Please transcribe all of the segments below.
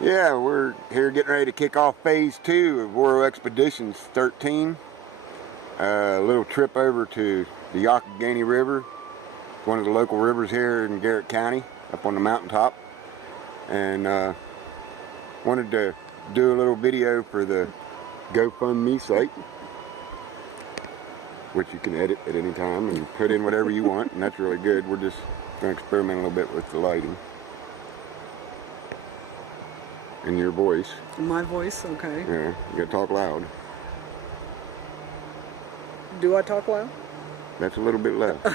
Yeah, we're here getting ready to kick off phase 2 of Oro Expeditions 13. A little trip over to the Youghiogheny River, one of the local rivers here in Garrett County, up on the mountaintop. And wanted to do a little video for the GoFundMe site, which you can edit at any time and put in whatever you want, and that's really good. We're just going to experiment a little bit with the lighting. And your voice. My voice, okay. Yeah, you gotta talk loud. Do I talk loud? That's a little bit left.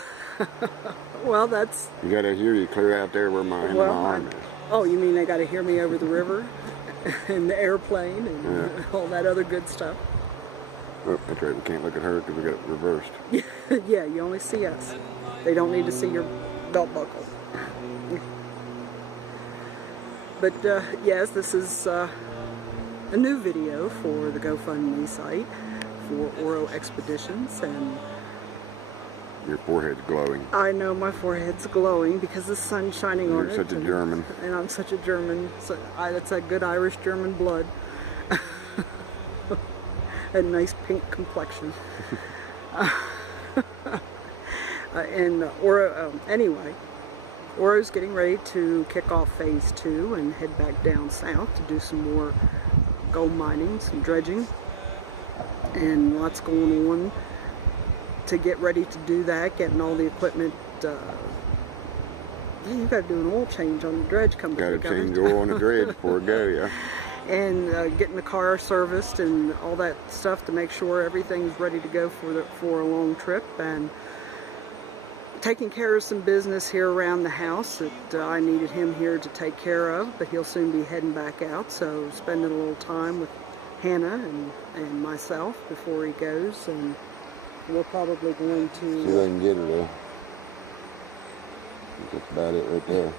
Well, that's... You gotta hear you clear out there where my arm is. Oh, you mean they gotta hear me over the river? And the airplane and all that other good stuff? Oh, that's right, we can't look at her because we got it reversed. Yeah, you only see us. They don't need to see your belt buckle. But yes, this is a new video for the GoFundMe site for Oro Expeditions, and your forehead's glowing. I know my forehead's glowing because the sun's shining on it. You're such a German. And I'm such a German. So that's a good Irish German blood. A nice pink complexion. And Oro, anyway. Oro's getting ready to kick off phase 2 and head back down south to do some more gold mining, some dredging, and lots going on to get ready to do that, getting all the equipment. Yeah, you got to do an oil change on the dredge coming together. Got to change oil on the dredge before it go, yeah. And getting the car serviced and all that stuff to make sure everything's ready to go for a long trip, and taking care of some business here around the house that I needed him here to take care of, but he'll soon be heading back out, so spending a little time with Hannah and myself before he goes, and we're probably going to... See if I can get her though. That's about it right there.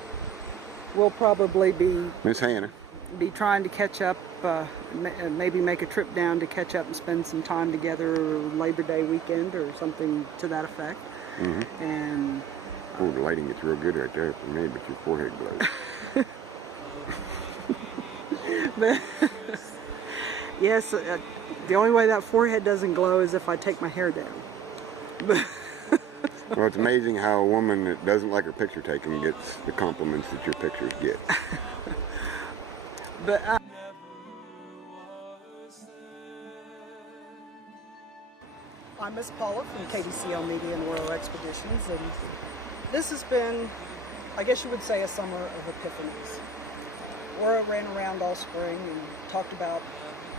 We'll probably be... Miss Hannah. Be trying to catch up, maybe make a trip down to catch up and spend some time together Labor Day weekend or something to that effect. Mm-hmm. And oh, the lighting gets real good right there for me, but your forehead glows. But yes, the only way that forehead doesn't glow is if I take my hair down. Well, it's amazing how a woman that doesn't like her picture taken gets the compliments that your pictures get. But I'm Miss Paula from KDCL Media and Oro Expeditions, and this has been, I guess you would say, a summer of epiphanies. Oro ran around all spring and talked about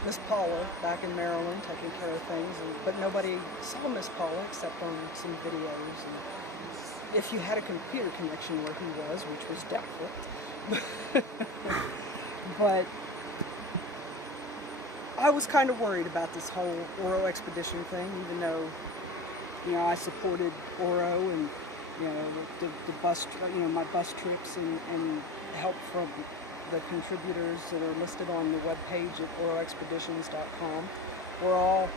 Miss Paula back in Maryland taking care of things, but nobody saw Miss Paula except on some videos. And if you had a computer connection where he was, which was doubtful. But I was kind of worried about this whole Oro expedition thing, even though, you know, I supported Oro and, you know, the bus, you know, my bus trips and help from the contributors that are listed on the webpage at oroexpeditions.com were all,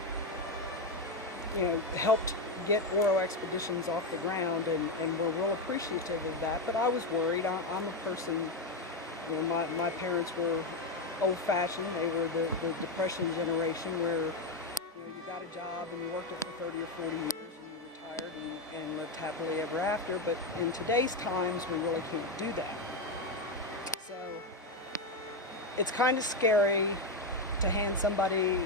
you know, helped get Oro Expeditions off the ground, and we're real appreciative of that. But I was worried. I'm a person, you know, my parents were old-fashioned. They were the Depression generation where, you know, you got a job and you worked it for 30 or 40 years and you retired and lived happily ever after. But in today's times, we really can't do that. So it's kind of scary to hand somebody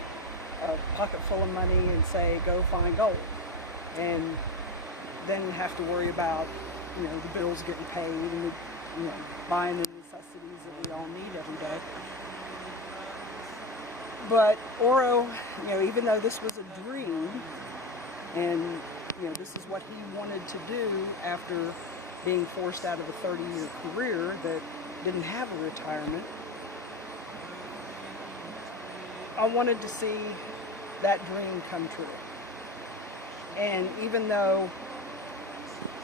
a pocket full of money and say, go find gold, and then have to worry about, you know, the bills getting paid and you know, buying the necessities that we all need every day. But Oro, you know, even though this was a dream, and, you know, this is what he wanted to do after being forced out of a 30-year career that didn't have a retirement, I wanted to see that dream come true. And even though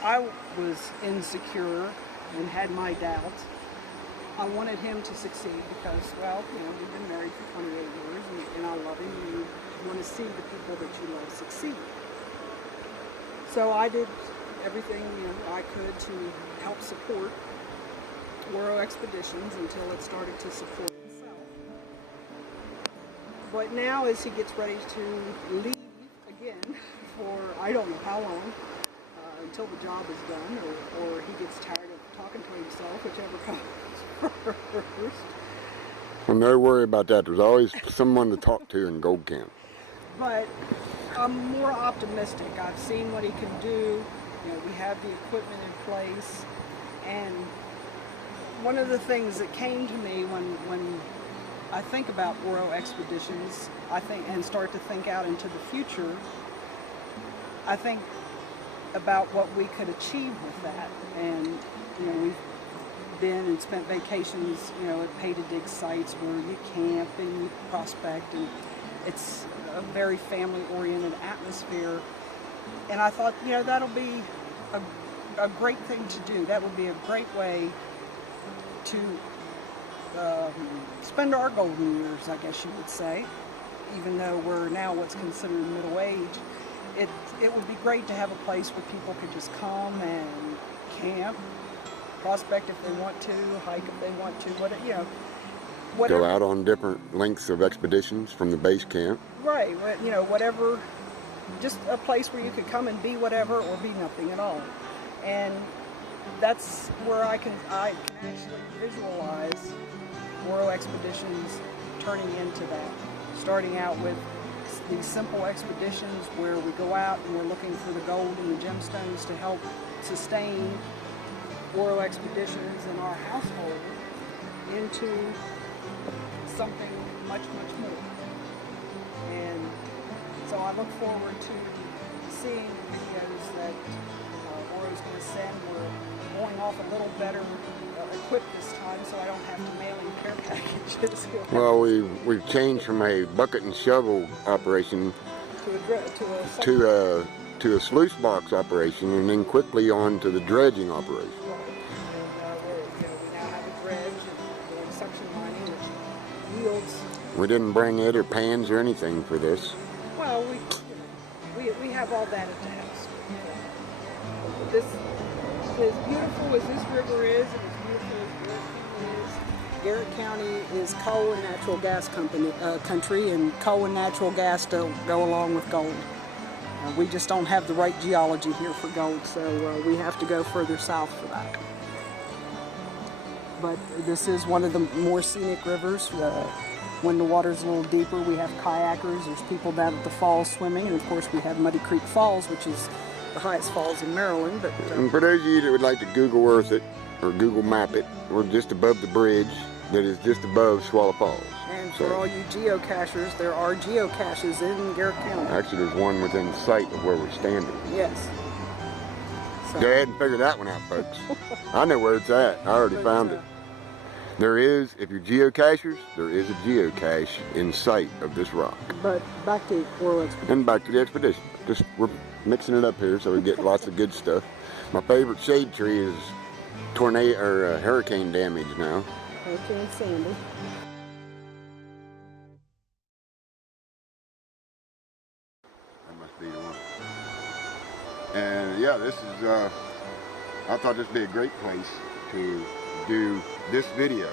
I was insecure and had my doubts, I wanted him to succeed because, well, you know, we've been married for 28 years and I love him, and you want to see the people that you love succeed. So I did everything, you know, I could to help support Oro Expeditions until it started to support itself. But now as he gets ready to leave again for I don't know how long, until the job is done, or he gets tired of talking to himself, whichever comes first. Well, no worry about that. There's always someone to talk to in Gold Camp. But I'm more optimistic. I've seen what he can do. You know, we have the equipment in place, and one of the things that came to me when I think about Oro Expeditions, and start to think out into the future, I think about what we could achieve with that. And you know, we've been and spent vacations, you know, at pay-to-dig sites where you camp and you prospect, and it's a very family-oriented atmosphere. And I thought, you know, that'll be a great thing to do. That would be a great way to spend our golden years, I guess you would say. Even though we're now what's considered middle age, it would be great to have a place where people could just come and camp, prospect if they want to, hike if they want to, whatever. Go out on different lengths of expeditions from the base camp. Right, you know, whatever, just a place where you could come and be whatever or be nothing at all. And that's where I can actually visualize Oro Expeditions turning into that. Starting out with these simple expeditions where we go out and we're looking for the gold and the gemstones to help sustain Oro Expeditions in our household into something much, much more. And so I look forward to seeing the videos that Oro's going to send. We're going off a little better equipped this time, so I don't have to mail in care packages. Well, we've changed from a bucket and shovel operation to a sluice box operation, and then quickly on to the dredging operation. Right. And we now have a dredge and suction mining, which yields. We didn't bring it or pans or anything for this. Well, we have all that at the house. This, as beautiful as this river is, and as beautiful as Garrett County is coal and natural gas country, and coal and natural gas don't go along with gold. We just don't have the right geology here for gold, so we have to go further south for that. But this is one of the more scenic rivers. When the water's a little deeper, we have kayakers, there's people down at the falls swimming, and of course we have Muddy Creek Falls, which is the highest falls in Maryland. But and for those of you that would like to Google Earth it, or Google Map it, we're just above the bridge that is just above Swallow Falls. And for all you geocachers, there are geocaches in Garrett County. Actually, there's one within sight of where we're standing. Yes. So. Go ahead and figure that one out, folks. I know where it's at. I already found it. There is, if you're geocachers, there is a geocache in sight of this rock. But back to Oro Expedition. And back to the expedition. Just we're mixing it up here so we get lots of good stuff. My favorite shade tree is tornado or hurricane damage now. Hurricane Sandy. That must be the one. And yeah, this is. I thought this would be a great place to do this video,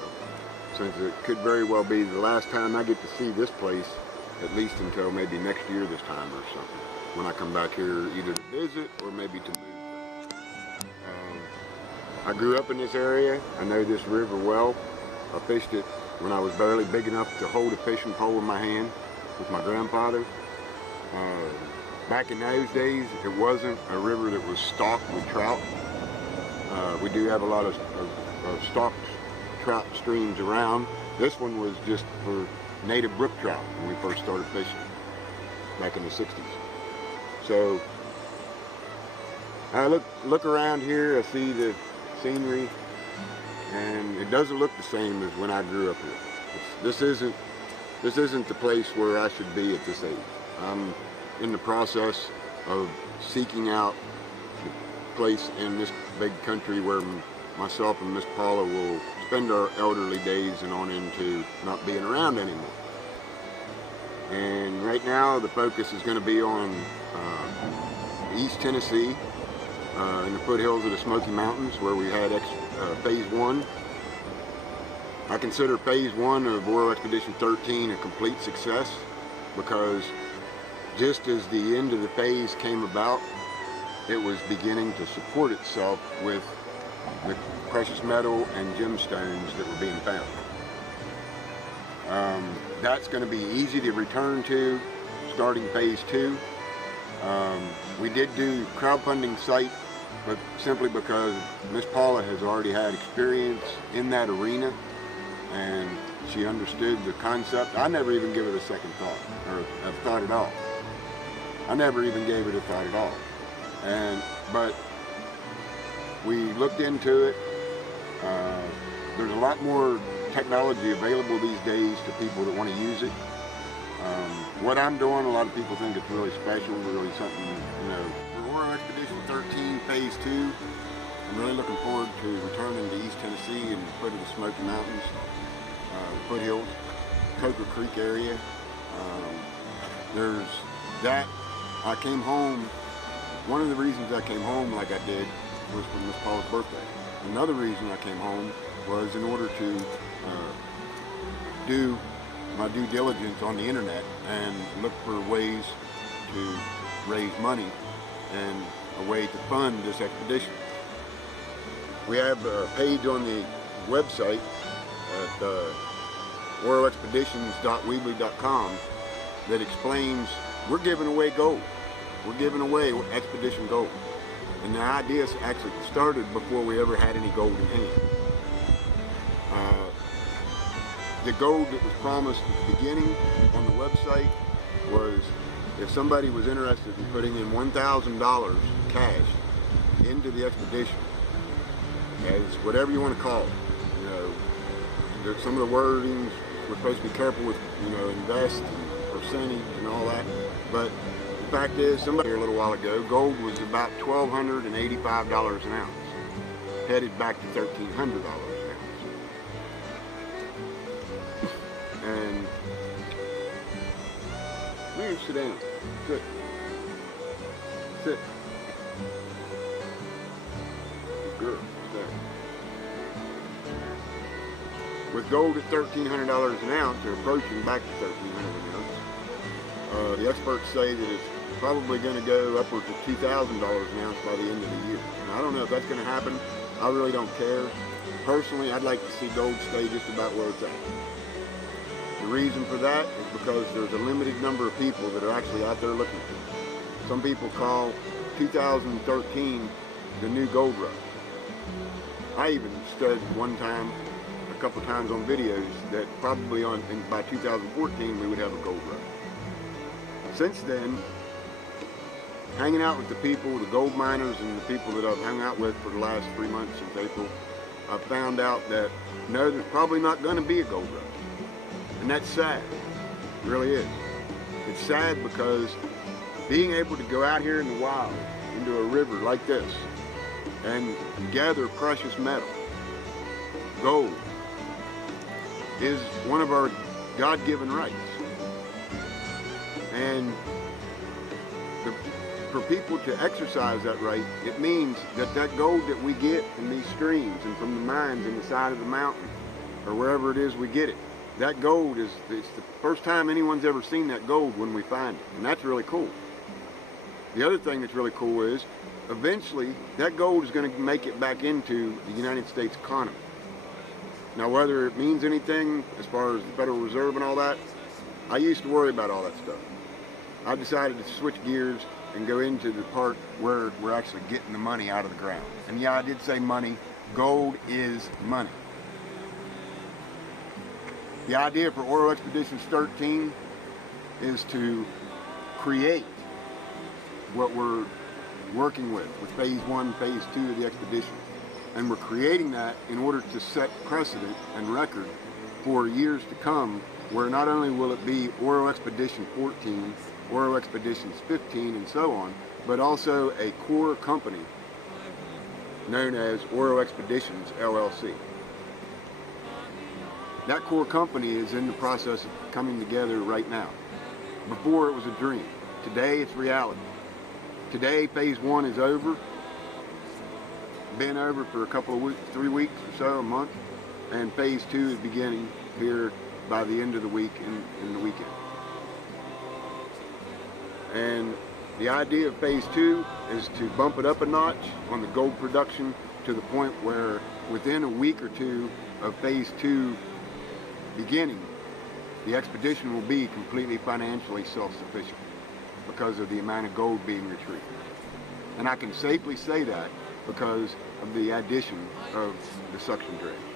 since it could very well be the last time I get to see this place, at least until maybe next year this time or something, when I come back here either to visit or maybe to move. I grew up in this area. I know this river well. I fished it when I was barely big enough to hold a fishing pole in my hand with my grandfather. Back in those days, it wasn't a river that was stocked with trout. We do have a lot of stocked trout streams around. This one was just for native brook trout when we first started fishing back in the 60s. So I look around here, I see the scenery, and it doesn't look the same as when I grew up here. This isn't the place where I should be at this age. I'm in the process of seeking out the place in this big country where myself and Miss Paula will spend our elderly days and on into not being around anymore. And right now the focus is going to be on East Tennessee, in the foothills of the Smoky Mountains, where we had phase 1. I consider phase 1 of Oro Expedition 13 a complete success. because just as the end of the phase came about, it was beginning to support itself with the precious metal and gemstones that were being found. That's going to be easy to return to starting phase 2. We did do crowdfunding site, but simply because Miss Paula has already had experience in that arena and she understood the concept. I never even gave it a second thought, or a thought at all. I never even gave it a thought at all. But we looked into it. There's a lot more technology available these days to people that want to use it. What I'm doing, a lot of people think it's really special, really something, you know. For Oro Expedition 13 Phase 2, I'm really looking forward to returning to East Tennessee and the foot of the Smoky Mountains, foothills, Coker Creek area. There's that. I came home, one of the reasons I came home like I did was for Miss Paula's birthday. Another reason I came home was in order to do my due diligence on the internet and look for ways to raise money and a way to fund this expedition. We have a page on the website at oroexpeditions.weebly.com that explains we're giving away gold. We're giving away expedition gold. And the idea actually started before we ever had any gold in hand. The gold that was promised at the beginning on the website was if somebody was interested in putting in $1,000 cash into the expedition, as whatever you want to call it. You know, there's some of the wordings, we're supposed to be careful with, you know, invest and percentage and all that. But the fact is, somebody here a little while ago, gold was about $1,285 an ounce, headed back to $1,300 an ounce. And let me sit down. Sit. Sit. Good girl. Stay. With gold at $1,300 an ounce, or approaching back to $1,300 an ounce, the experts say that it's probably going to go upwards of $2,000 an ounce by the end of the year. And I don't know if that's going to happen. I really don't care. Personally, I'd like to see gold stay just about where it's at. The reason for that is because there's a limited number of people that are actually out there looking for it. Some people call 2013 the new gold rush. I even studied one time, a couple times on videos, that probably by 2014 we would have a gold rush. Since then, hanging out with the people, the gold miners and the people that I've hung out with for the last 3 months since April, I've found out that no, there's probably not going to be a gold rush. And that's sad. It really is. It's sad because being able to go out here in the wild, into a river like this, and gather precious metal, gold, is one of our God-given rights. And for people to exercise that right, it means that that gold that we get from these streams and from the mines in the side of the mountain, or wherever it is we get it, that gold it's the first time anyone's ever seen that gold when we find it, and that's really cool. The other thing that's really cool is, eventually, that gold is going to make it back into the United States economy. Now, whether it means anything as far as the Federal Reserve and all that, I used to worry about all that stuff. I decided to switch gears and go into the part where we're actually getting the money out of the ground. And yeah, I did say money. Gold is money. The idea for Oro Expeditions 13 is to create what we're working with Phase 1, Phase 2 of the expedition. And we're creating that in order to set precedent and record for years to come, where not only will it be Oro Expedition 14, Oro Expeditions 15, and so on, but also a core company known as Oro Expeditions, LLC. That core company is in the process of coming together right now. Before it was a dream. Today it's reality. Today Phase 1 is over. Been over for a couple of weeks, 3 weeks or so, a month. And Phase 2 is beginning here by the end of the week and the weekend. And the idea of phase 2 is to bump it up a notch on the gold production to the point where within a week or two of phase 2 beginning, the expedition will be completely financially self-sufficient because of the amount of gold being retrieved. And I can safely say that because of the addition of the suction dredge.